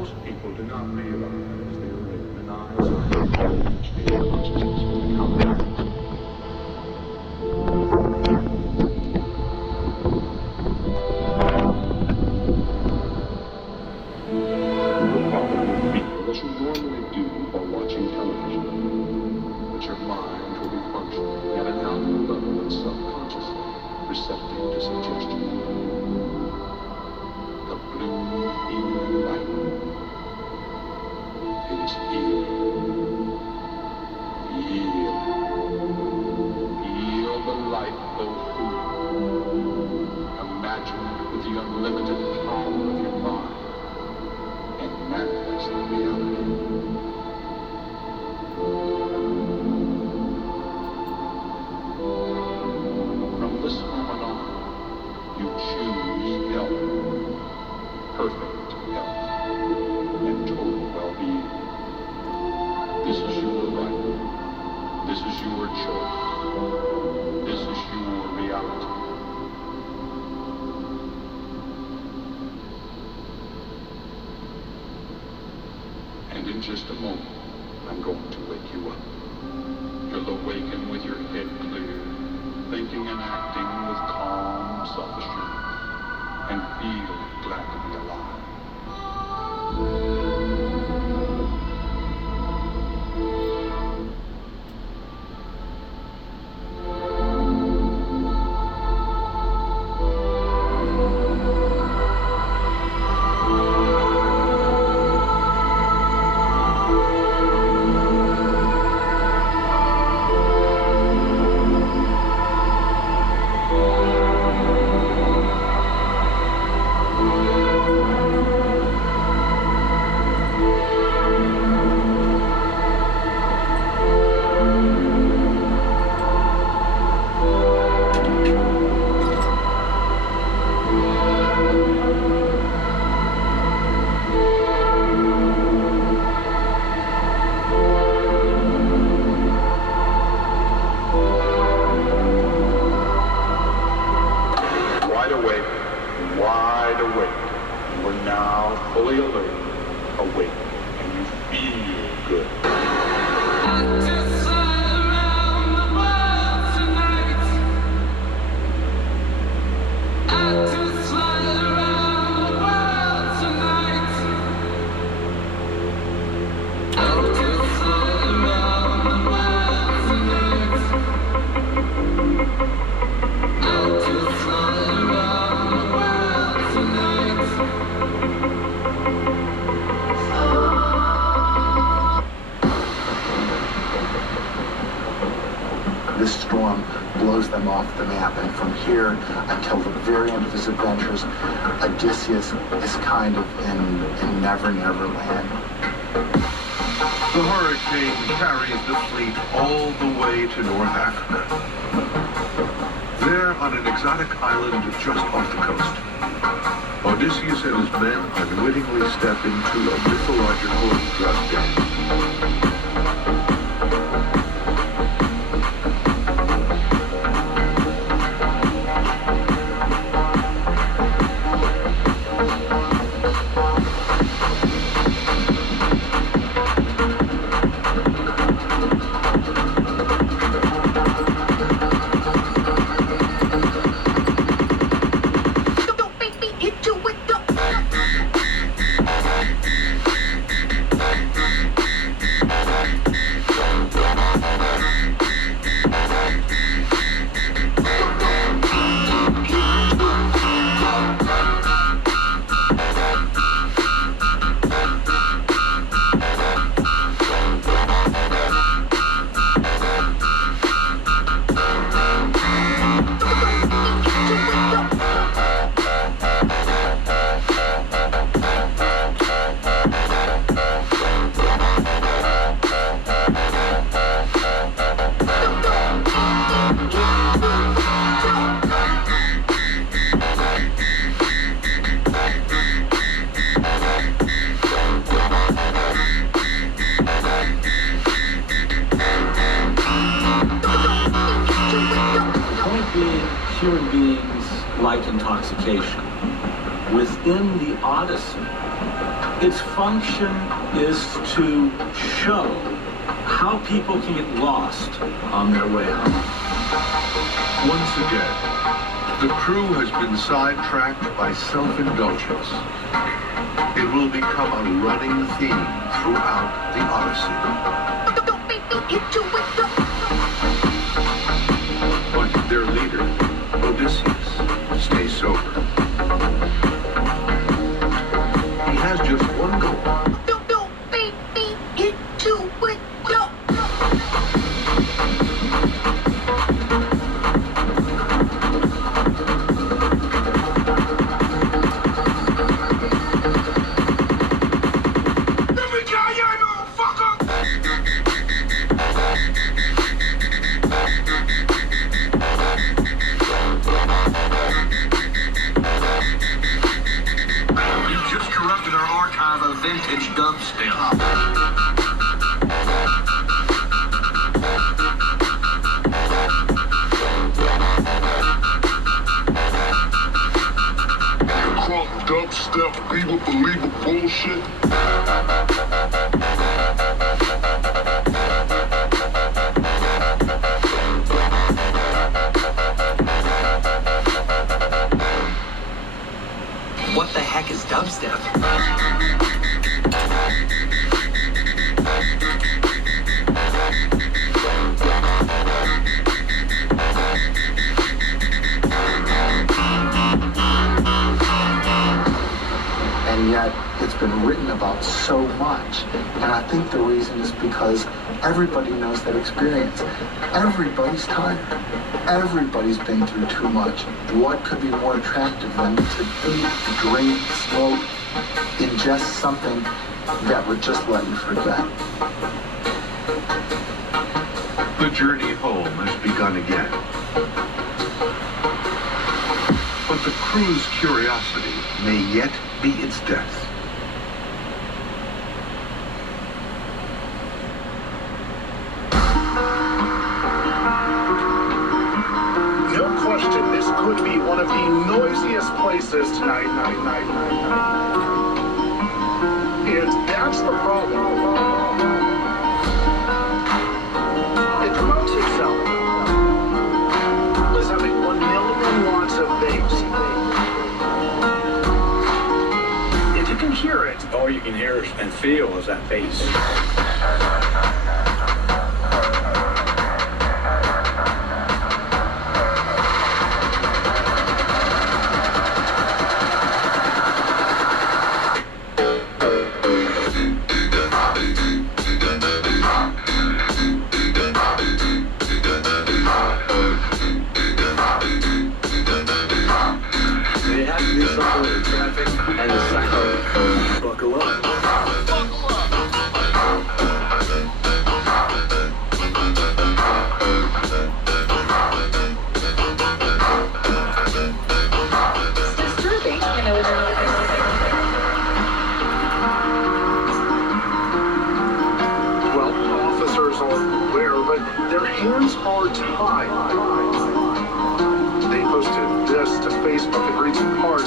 Most people do not realize they are hypnotized by their consciousness will become active. You will probably feel as you normally do while watching television, but your mind will be functioning at an alpha level and subconsciously receptive to suggestion. The blue healing light. It is healing. Heal. Feel the light flow through you. Imagine it with the unlimited power of your mind and manifest the reality. From this moment on, you choose health, perfect health, and total well-being. This is your right. This is your choice. This is your reality. And in just a moment, I'm going to wake you up. You'll awaken with your head clear, thinking and acting with calm self-assurance, and feel glad to be alive. Wide awake. You are now fully alert, awake, and you feel good. I just fly around the world tonight. I just fly around the world tonight. I just fly around the world tonight. I just fly around the world tonight. This storm blows them off the map, and from here until the very end of his adventures, Odysseus is kind of in Never Never Land. The hurricane carries the fleet all the way to North Africa. There, on an exotic island just off the coast, Odysseus and his men unwittingly step into a mythological drug den. human beings like intoxication. Within the Odyssey, Its function is to show how people can get lost on their way home. Once again, the crew has been sidetracked by self-indulgence. It will become a running theme throughout the Odyssey. But their leader, Odysseus, stays sober. He has just one goal. Vintage dubstep. Crunk dubstep, people believe in bullshit. What the heck is dubstep? And yet it's been written about so much. And I think the reason is because everybody knows that experience. Everybody's tired. Everybody's been through too much. What could be more attractive than to eat, drink, smoke, ingest something that would just let you forget? The journey home has begun again. But the crew's curiosity may yet be its death. No question, this could be one of the noisiest places tonight. And that's the problem. It promotes itself as having 1 million watts of bass. If you can hear it, All you can hear and feel is that bass. They have to do something with the traffic and the sound. Buckle up. It's disturbing, well, officers are aware, but their hands are tied. They posted this to Facebook and reads in part.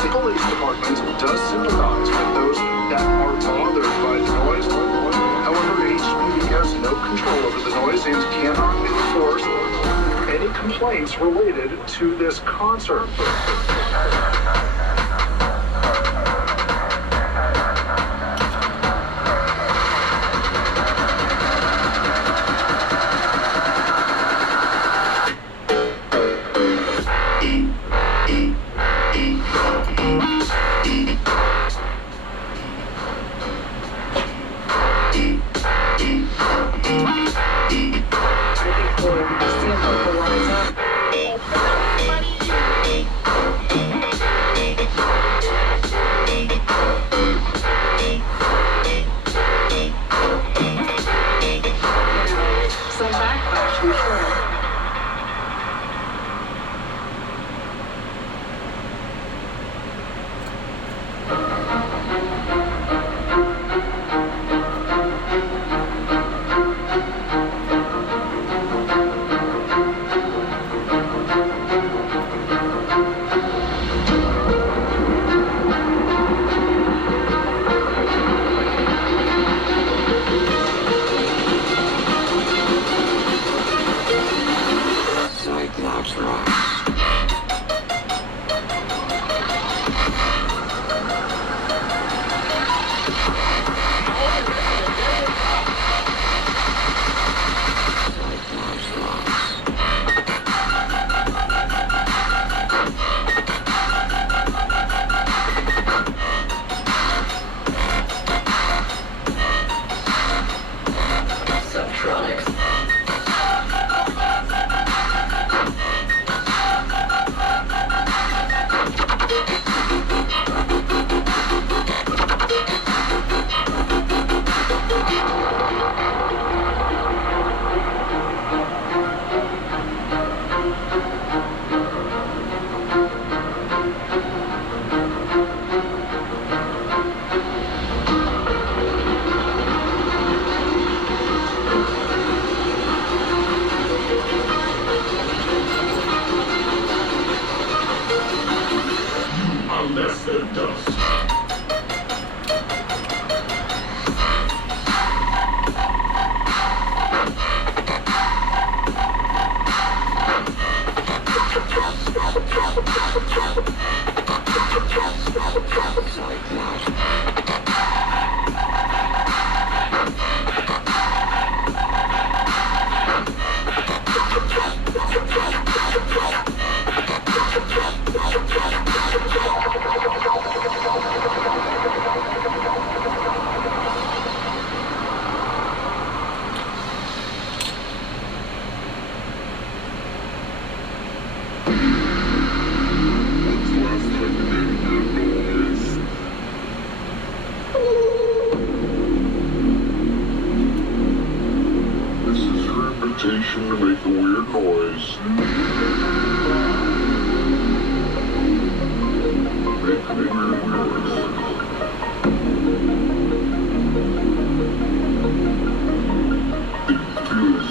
The police department does sympathize with those that are bothered by the noise. However, HPD has no control over the noise and cannot enforce any complaints related to this concert. This is your invitation to make a weird noise. Make a weird noise. It feels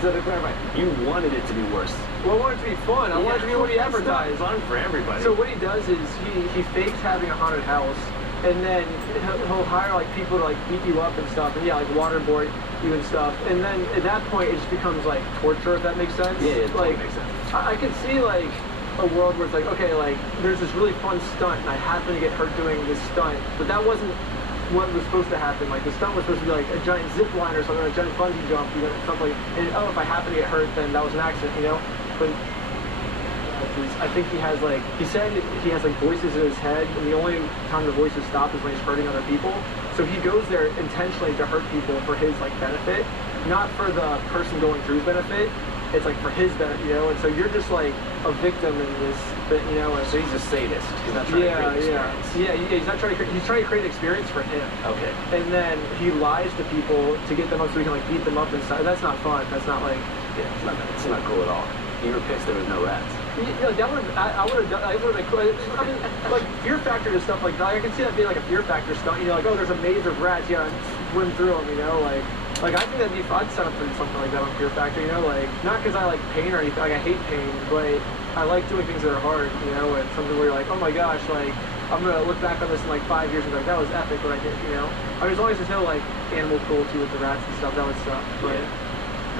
So to clarify, you wanted it to be worse. Well, I want it to be fun. I want it to be what he advertised. It's fun for everybody. So what he does is he fakes having a haunted house, and then he'll hire like people to like beat you up and stuff, and yeah, like waterboard you and stuff. And then at that point, it just becomes like torture, if that makes sense. Yeah, it totally like, makes sense. I could see like a world where it's like, okay, like there's this really fun stunt, and I happen to get hurt doing this stunt, but that wasn't what was supposed to happen. Like the stunt was supposed to be like a giant zip line or something, a giant bungee jump, you know, something like. And oh, if I happen to get hurt, then that was an accident, you know. But I think he has like, he said he has like voices in his head, and the only time the voices stop is when he's hurting other people. So he goes there intentionally to hurt people for his like benefit, not for the person going through's benefit. It's like for his benefit, you know. And so you're just like a victim in this, you know. And So he's a sadist. He's not trying to create experience. He's not trying to create. He's trying to create an experience for him. Okay. And then he lies to people to get them up so he can like beat them up inside. That's not fun. That's not like. Yeah, it's not cool at all. You were pissed there was no rats. You know, that would I would have done. I would have been cool. I mean, like fear factor to stuff like that. I can see that being like a fear factor stunt. You know, like oh, there's a maze of rats. Yeah, swim through them. You know, like I think that'd be fun. I'd set up for something like that on Fear Factor. You know, like not because I like pain or anything. Like I hate pain, but I like doing things that are hard. You know, and something where you're like, oh my gosh, like I'm gonna look back on this in like 5 years and be like, that was epic what I did. You know, I mean, as long as there's no like animal cruelty with the rats and stuff, that would suck. But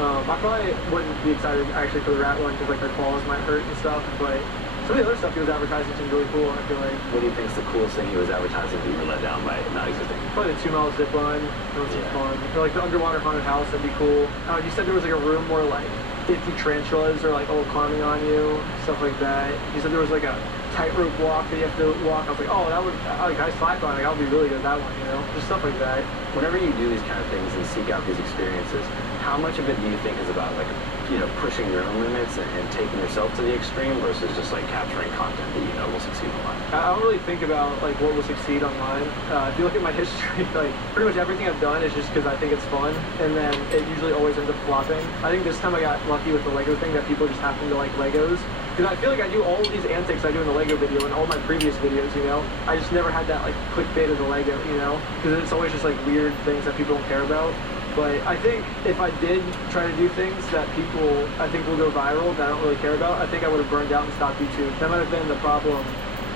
I probably wouldn't be excited actually for the rat one because like their claws might hurt and stuff. But some of the other stuff he was advertising seemed really cool. I feel like. What do you think is the coolest thing he was advertising that you were let down by it not existing? Probably the 2 mile zip line. That was fun. Or like the underwater haunted house, that'd be cool. You said there was like a room where like 50 tarantulas are like all climbing on you, stuff like that. You said there was like a tightrope walk that you have to walk. I was like, oh, that would, like I slacked on it. I'll be really good at that one, you know? Just stuff like that. Whenever you do these kind of things and seek out these experiences, how much of it do you think is about like, you know, pushing your own limits and taking yourself to the extreme versus just like capturing content that you know will succeed online? I don't really think about like what will succeed online. If you look at my history, like pretty much everything I've done is just because I think it's fun, and then it usually always ends up flopping. I think this time I got lucky with the Lego thing that people just happen to like Legos. Because I feel like I do all of these antics I do in the Lego video and all my previous videos, you know? I just never had that like clickbait of the Lego, you know? Because it's always just like weird things that people don't care about. But I think if I did try to do things that people I think will go viral that I don't really care about, I think I would have burned out and stopped YouTube. That might have been the problem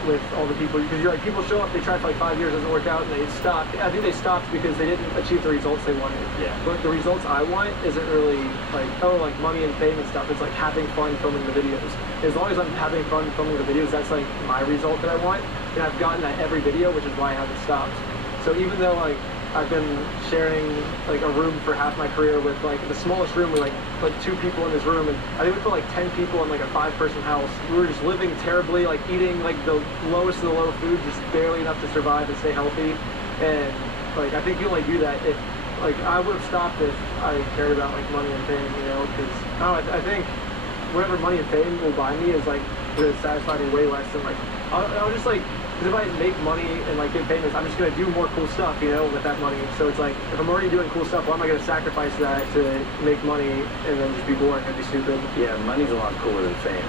with all the people, because you're like, people show up, they try for like 5 years, doesn't work out, and they stop. I think they stopped because they didn't achieve the results they wanted. Yeah. But the results I want isn't really like, oh, like money and fame and stuff. It's like having fun filming the videos. As long as I'm having fun filming the videos, that's like my result that I want. And I've gotten that every video, which is why I haven't stopped. So even though like I've been sharing like a room for half my career with like the smallest room, we like put 2 people in this room, and I think we put like 10 people in like a 5-person house. We were just living terribly, like eating like the lowest of the low food, just barely enough to survive and stay healthy. And like I think you only do that if like I would have stopped if I cared about like money and fame, you know, because I think whatever money and fame will buy me is like to satisfy me way less than like I'll just like. Because if I make money and like get famous, I'm just gonna do more cool stuff, you know, with that money. So it's like, if I'm already doing cool stuff, why am I gonna sacrifice that to make money and then just be boring and be stupid? Yeah, money's a lot cooler than fame.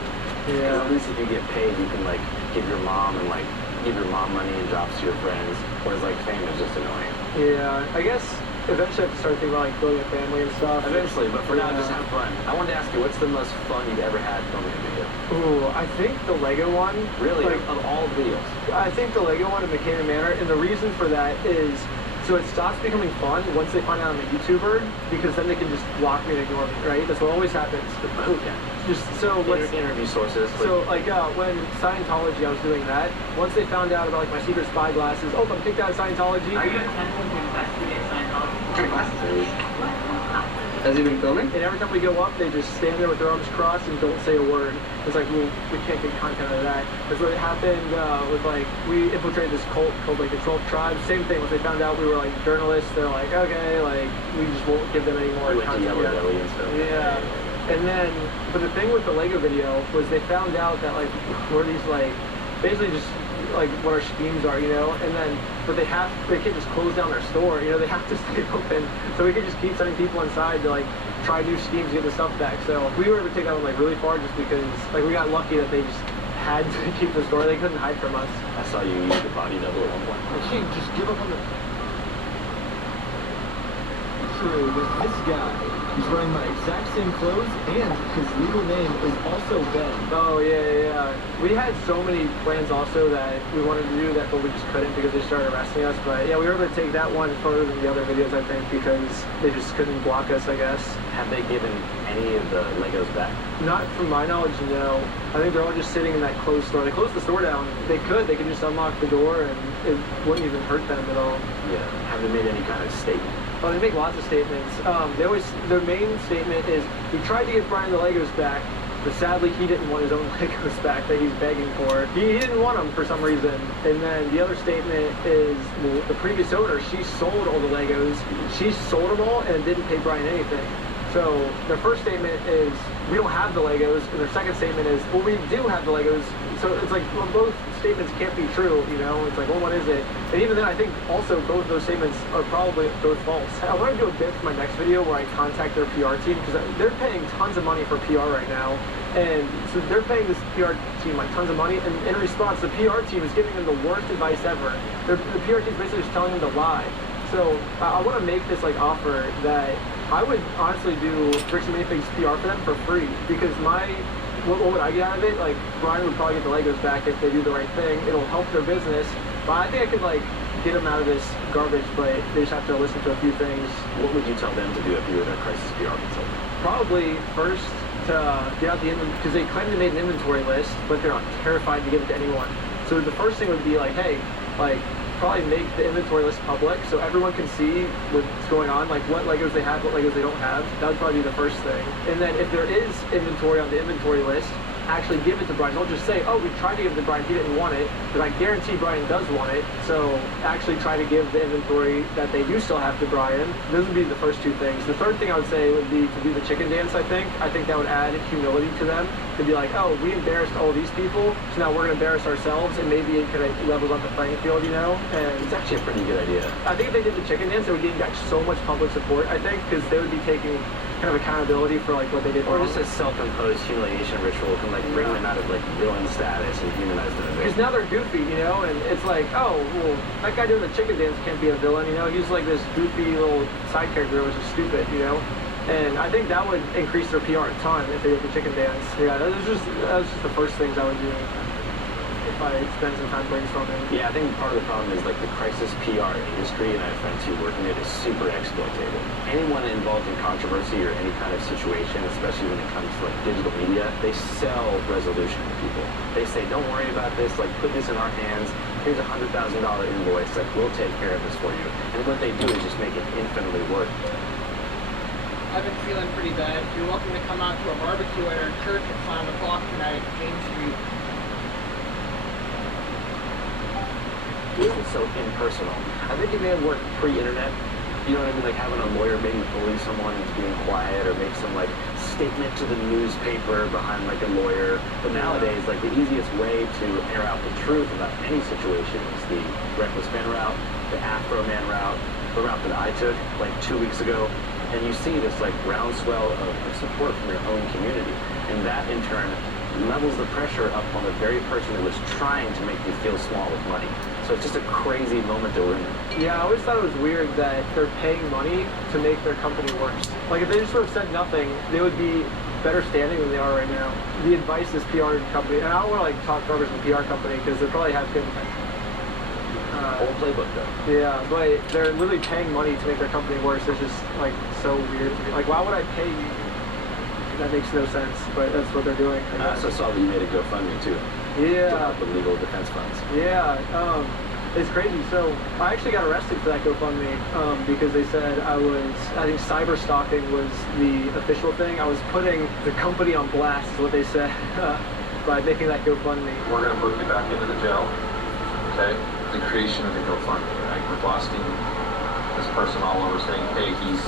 Yeah. At least if you get paid, you can like give your mom money and drops to your friends. Whereas like fame is just annoying. Yeah, I guess eventually I have to start thinking about like building a family and stuff. Eventually, but for now, just have fun. I wanted to ask you, what's the most fun you've ever had filming a video? Ooh, I think the Lego one. Really? Like, of all videos? I think the Lego one in McKenna Manor, and the reason for that is so it stops becoming fun once they find out I'm a YouTuber, because then they can just block me and ignore me, right? That's what always happens. Okay. Just so what's interview sources. So like when Scientology, I was doing that. Once they found out about like my secret spy glasses, oh, I'm kicked out of Scientology. Are you attempting to investigate Scientology? Has he been filming? And every time we go up, they just stand there with their arms crossed and don't say a word. It's like, well, we can't get content out of that. That's what happened with like, we infiltrated this cult called like the 12 Tribes. Same thing, once they found out we were like journalists, they're like, okay, like, we just won't give them any more content. Yeah. And then, but the thing with the Lego video was they found out that like, we're these like, basically just like what our schemes are, you know, and then, but they can't just close down their store, you know, they have to stay open, so we could just keep sending people inside to like try new schemes to get the stuff back. So we were able to take that one like really far just because like we got lucky that they just had to keep the store, they couldn't hide from us. I saw you use the body double at one point. Like, just give up on the... crew with this guy. He's wearing my exact same clothes, and his legal name is also Ben. Oh, yeah. We had so many plans also that we wanted to do that, but we just couldn't because they started arresting us. But yeah, we were able to take that one further than the other videos, I think, because they just couldn't block us, I guess. Have they given any of the Legos back? Not from my knowledge, no. I think they're all just sitting in that closed store. They closed the store down. They could just unlock the door and it wouldn't even hurt them at all. Yeah. Have they made any kind of statement? Oh, they make lots of statements. Their main statement is, we tried to give Brian the Legos back, but sadly he didn't want his own Legos back that he's begging for. He didn't want them for some reason. And then the other statement is, well, the previous owner, she sold all the Legos. She sold them all and didn't pay Brian anything. So their first statement is, we don't have the Legos, and their second statement is, well, we do have the Legos. So it's like, well, both statements can't be true, you know? It's like, well, what is it? And even then, I think also both those statements are probably both false. I want to do a bit for my next video where I contact their PR team, because they're paying tons of money for PR right now. And so they're paying this PR team like tons of money, and in response, the PR team is giving them the worst advice ever. The PR team is basically just telling them to lie. So I want to make this like offer that I would honestly do Bricks and Minifigs PR for them for free, because what would I get out of it? Like, Brian would probably get the Legos back if they do the right thing. It'll help their business. But I think I could like get them out of this garbage, but they just have to listen to a few things. What would you tell them to do if you were their crisis PR consultant? Probably first to get out the inventory, because they claim they made an inventory list, but they're not terrified to give it to anyone. So the first thing would be like, hey, like, probably make the inventory list public so everyone can see what's going on, like what Legos they have, what Legos they don't have. That would probably be the first thing. And then if there is inventory on the inventory list, actually give it to Brian. Don't just say, oh, we tried to give it to Brian, he didn't want it, but I guarantee Brian does want it. So actually try to give the inventory that they do still have to Brian. Those would be the first two things. The third thing I would say would be to do the chicken dance, I think. I think that would add humility to them. To be like, oh, we embarrassed all these people, so now we're going to embarrass ourselves, and maybe it kind of levels up the playing field, you know? And it's actually a pretty good idea. I think if they did the chicken dance, they would gain back so much public support, I think, because they would be taking kind of accountability for like what they did or wrong. Just a self-imposed humiliation ritual can like bring them out of like villain status and humanize them a bit. Because now they're goofy, you know, and it's like, oh, well, that guy doing the chicken dance can't be a villain, you know? He's like this goofy little side character who's just stupid, you know? And I think that would increase their PR a ton if they did the chicken dance. Yeah, that was just the first things I would do if I spend some time brainstorming. Yeah, I think part of the problem is like the crisis PR industry, and I have friends who work in it, is super exploitative. Anyone involved in controversy or any kind of situation, especially when it comes to like digital media, they sell resolution to people. They say, don't worry about this, like put this in our hands, here's a $100,000 invoice, like we'll take care of this for you. And what they do is just make it infinitely worse. I've been feeling pretty bad. You're welcome to come out to a barbecue at our church at 5 o'clock tonight, James Street. It isn't so impersonal. I think it may have worked pre-internet. You know what I mean? Like having a lawyer maybe bully someone into being quiet or make some like statement to the newspaper behind like a lawyer. But nowadays, like the easiest way to air out the truth about any situation is the Reckless Man route, the Afro Man route, the route that I took like 2 weeks ago. And you see this like groundswell of support from your own community. And that in turn levels the pressure up on the very person that was trying to make you feel small with money. So it's just a crazy moment that we're in. Yeah, I always thought it was weird that they're paying money to make their company worse. Like if they just sort of said nothing, they would be better standing than they are right now. The advice this PR company, and I don't want to like talk garbage in the PR company because they probably have good old playbook though. Yeah, but they're literally paying money to make their company worse. It's just like so weird to me. Like why would I pay you? That makes no sense, but that's what they're doing. I also saw that you made a GoFundMe too. Yeah. To help with legal defense funds. Yeah, it's crazy. So I actually got arrested for that GoFundMe because they said I think cyber stalking was the official thing. I was putting the company on blast is what they said by making that GoFundMe. We're going to book you back into the jail, okay? The creation of the GoFundMe, right? We're blasting this person all over saying, hey, he's...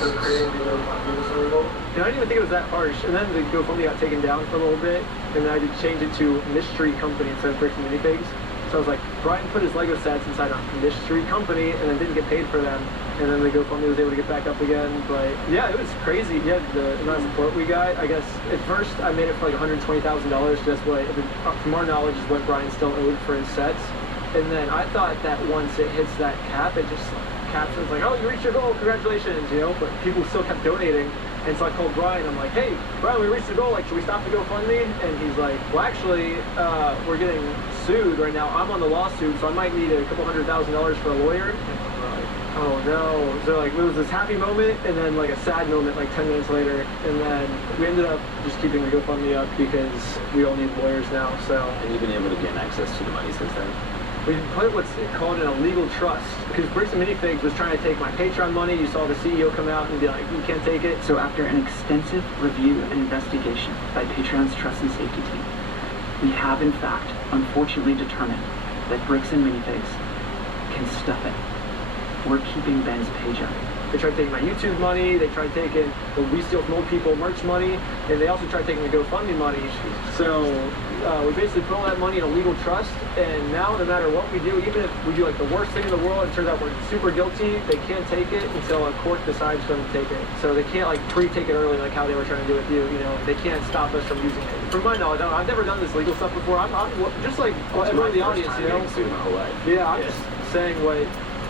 So creating the GoFundMe was illegal? And I didn't even think it was that harsh. And then the GoFundMe got taken down for a little bit, and then I did change it to Mystery Company instead of Bricks and Minifigs. So I was like, Brian put his Lego sets inside a Mystery Company and then didn't get paid for them. And then the GoFundMe was able to get back up again. But yeah, it was crazy. Yeah, the amount of support we got. I guess at first I made it for like $120,000. That's what, from our knowledge, is what Brian still owed for his sets. And then I thought that once it hits that cap, it just captions like, oh, you reached your goal, congratulations, you know, but people still kept donating. And so I called Brian, I'm like, hey, Brian, we reached the goal, like, should we stop the GoFundMe? And he's like, well, actually, we're getting sued right now. I'm on the lawsuit, so I might need a couple $100,000 for a lawyer. And we're like, oh no. So like, it was this happy moment, and then like a sad moment like 10 minutes later. And then we ended up just keeping the GoFundMe up because we all need lawyers now, so. And you've been able to gain access to the money since then? We put what's called an illegal trust, because Bricks and Minifigs was trying to take my Patreon money. You saw the CEO come out and be like, you can't take it. So after an extensive review and investigation by Patreon's Trust and Safety team, we have in fact, unfortunately determined that Bricks and Minifigs can stuff it. We're keeping Ben's paycheck. They tried taking my YouTube money, they tried taking the We Steal From Old People merch money, and they also tried taking the GoFundMe money. So we basically put all that money in a legal trust, and now no matter what we do, even if we do like the worst thing in the world, it turns out we're super guilty, they can't take it until a court decides for them to take it. So they can't like pre-take it early like how they were trying to do with you, you know. They can't stop us from using it. From my knowledge, I've never done this legal stuff before. I'm just like everyone in the audience, you know. Sued my whole life. Yeah, I'm just saying what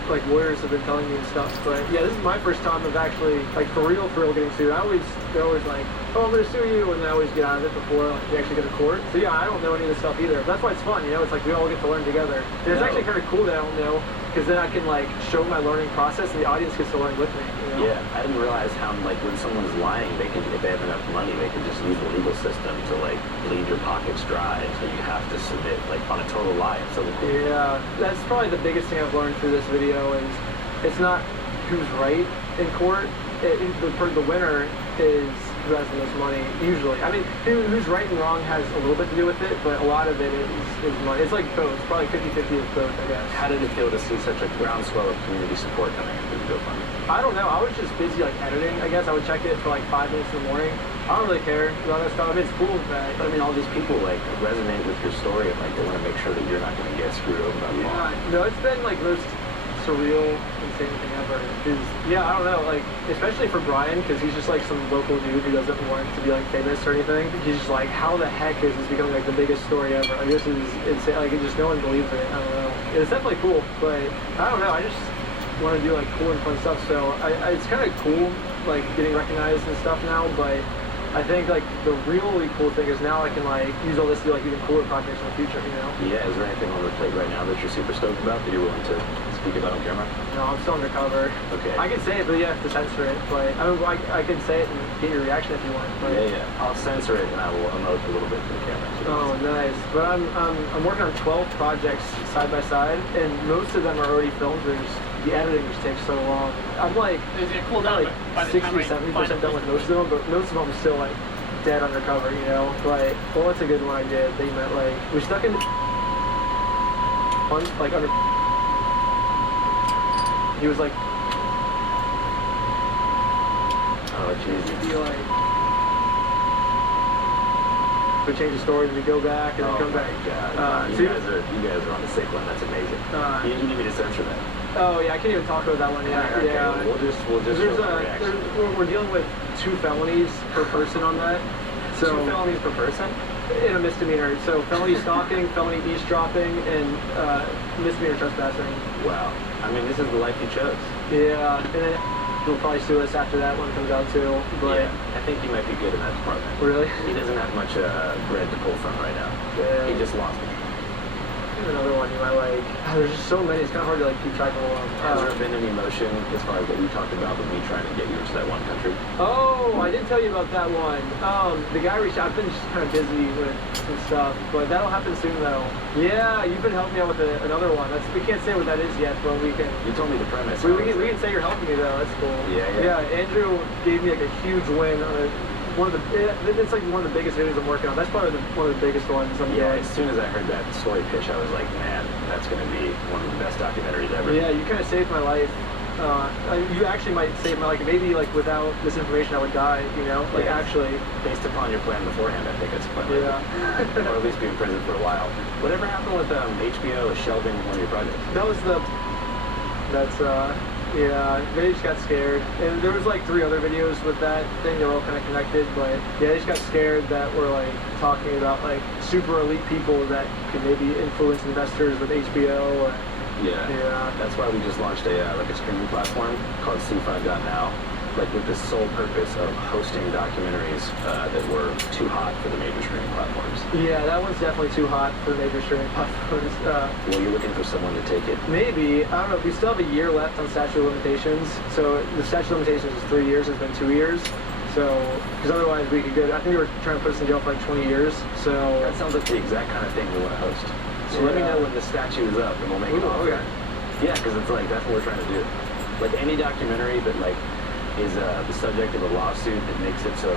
like lawyers have been telling me and stuff, but yeah, this is my first time of actually like for real getting sued. They're always like, oh, I'm gonna sue you, and I always get out of it before like, we actually go to court. So yeah, I don't know any of this stuff either. But that's why it's fun, you know. It's like we all get to learn together, and it's actually kind of cool that I don't know, because then I can like show my learning process, and the audience gets to learn with me. You know? Yeah, I didn't realize how like when someone's lying, they can, if they have enough money, they can just use the legal system to like bleed your pockets dry, so you have to submit like on a total lie. So yeah, that's probably the biggest thing I've learned through this video is it's not who's right in court. The winner is who has the most money, usually. I mean, who's right and wrong has a little bit to do with it, but a lot of it is money. It's like both. It's probably 50-50 with both, I guess. How did it feel to see such a groundswell of community support coming into the GoFundMe? I don't know. I was just busy like editing, I guess. I would check it for like 5 minutes in the morning. I don't really care about that stuff. I mean, it's cool that... But I mean, all these people like resonate with your story, and like they want to make sure that you're not going to get screwed over by the law. No, it's been like most surreal, insane thing ever. Because, yeah, I don't know, like, especially for Brian, because he's just like some local dude who doesn't want to be like famous or anything. He's just like, how the heck is this becoming like the biggest story ever? Like, this is insane. Like, it just, no one believes it. I don't know. It's definitely cool, but I don't know. I just want to do like cool and fun stuff. So it's kind of cool, like getting recognized and stuff now, but I think like the really cool thing is now I can like use all this to do like even cooler projects in the future, you know? Yeah, is there anything on the plate right now that you're super stoked about that you're willing to speak about on camera? No, I'm still undercover. Okay. I can say it, but you have to censor it. But I mean, I can say it and get your reaction if you want. But... Yeah. I'll censor it and I will emote a little bit for the camera. Oh, nice. But I'm working on 12 projects side by side, and most of them are already filmed. The editing just takes so long. I'm like, is it cool down like 60-70% done with most of them, but most of them are still like dead undercover, you know? But well, that's a good one I did. They meant like we're stuck in like under. He was like, oh Jesus. He'd be like, we change the story, and we go back and then come back. God. You guys are on the sick one. That's amazing. You need me to censor that. Oh yeah, I can't even talk about that one yet. Okay. Yeah, We'll just we're dealing with 2 felonies per person on that. So 2 felonies per person? In a misdemeanor. So felony stalking, felony eavesdropping, and misdemeanor trespassing. Wow. I mean, this is the life you chose. Yeah, and then he'll probably sue us after that one comes out too. But yeah, I think he might be good in that department. Really? He doesn't have much bread to pull from right now. Yeah. He just lost me. Another one you might like. There's just so many. It's kind of hard to like keep track of all of them. Has there been any motion as far as what we talked about with me trying to get you into that one country? Oh, I did tell you about that one. The guy reached out. I've been just kind of busy with some stuff, but that'll happen soon though. Yeah, you've been helping me out with another one. We can't say what that is yet, but we can. You told me the premise. We can say you're helping me though. That's cool. Yeah. Andrew gave me like a huge win on it's like one of the biggest videos I'm working on. That's probably one of the biggest ones. As soon as I heard that story pitch, I was like, man, that's going to be one of the best documentaries ever. Yeah, you kind of saved my life. You actually might save my life. Maybe like without this information, I would die. You know, like actually. Based upon your plan beforehand, I think it's fun. Yeah. Or at least be in prison for a while. Whatever happened with HBO shelving one of your projects? That was yeah, they just got scared. And there was like 3 other videos with that thing. They were all kind of connected, but yeah, they just got scared that we're like talking about like super elite people that could maybe influence investors with HBO. Or, Yeah. That's why we just launched a streaming platform called C5.now, like with the sole purpose of hosting documentaries that were too hot for the major streaming platforms. Yeah, that one's definitely too hot for the major streaming platforms. Well, you're looking for someone to take it. Maybe. I don't know. We still have a year left on statute of limitations. So the statute of limitations is 3 years. It's been 2 years. So, because otherwise we could go, I think they were trying to put us in jail for like 20 years. So that sounds like the exact kind of thing we want to host. So let me know when the statute is up and we'll make it offer. Okay. Yeah, because it's like, that's what we're trying to do. Like any documentary that like is the subject of a lawsuit that makes it so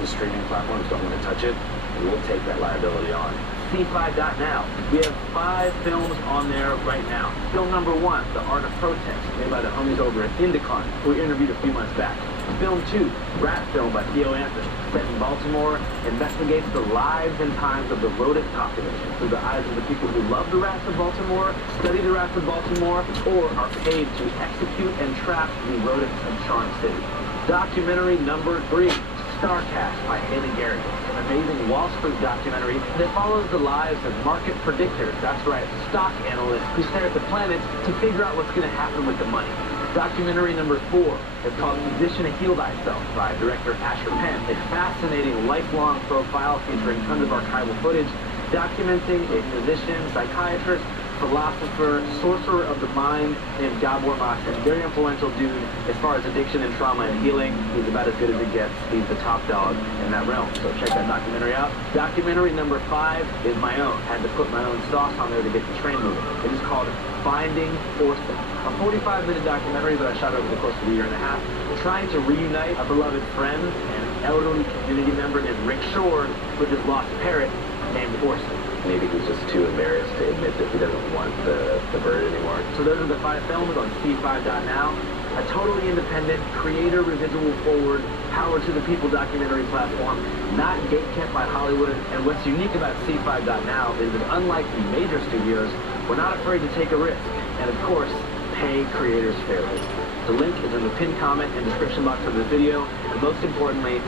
the streaming platforms don't want to touch it, we'll take that liability on. C5.now. We have 5 films on there right now. Film number 1, The Art of Protest, made by the homies over at Indicon, who we interviewed a few months back. Film 2, Rat Film by Theo Anthony, set in Baltimore, investigates the lives and times of the rodent population through the eyes of the people who love the rats of Baltimore, study the rats of Baltimore, or are paid to execute and trap the rodents of Charm City. Documentary number 3, Starcast by Haley Garrett, an amazing Wall Street documentary that follows the lives of market predictors, that's right, stock analysts who stare at the planets to figure out what's going to happen with the money. Documentary number 4 is called Physician Heal Thyself by director Asher Penn, a fascinating lifelong profile featuring tons of archival footage documenting a physician, psychiatrist, philosopher, sorcerer of the mind named Gabor Maté. Very influential dude as far as addiction and trauma and healing. He's about as good as it gets. He's the top dog in that realm. So check that documentary out. Documentary number 5 is my own. Had to put my own sauce on there to get the train moving. It is called Finding Orson, a 45-minute documentary that I shot over the course of a year and a half, trying to reunite a beloved friend and an elderly community member named Rick Shore with his lost parrot named Orson. Maybe he's just too embarrassed to admit that he doesn't want the bird anymore. So those are the 5 films on C5.now. A totally independent, creator residual forward, power to the people documentary platform, not gatekept by Hollywood. And what's unique about C5.now is that unlike the major studios, we're not afraid to take a risk. And of course, pay creators fairly. The link is in the pinned comment and description box of this video. And most importantly,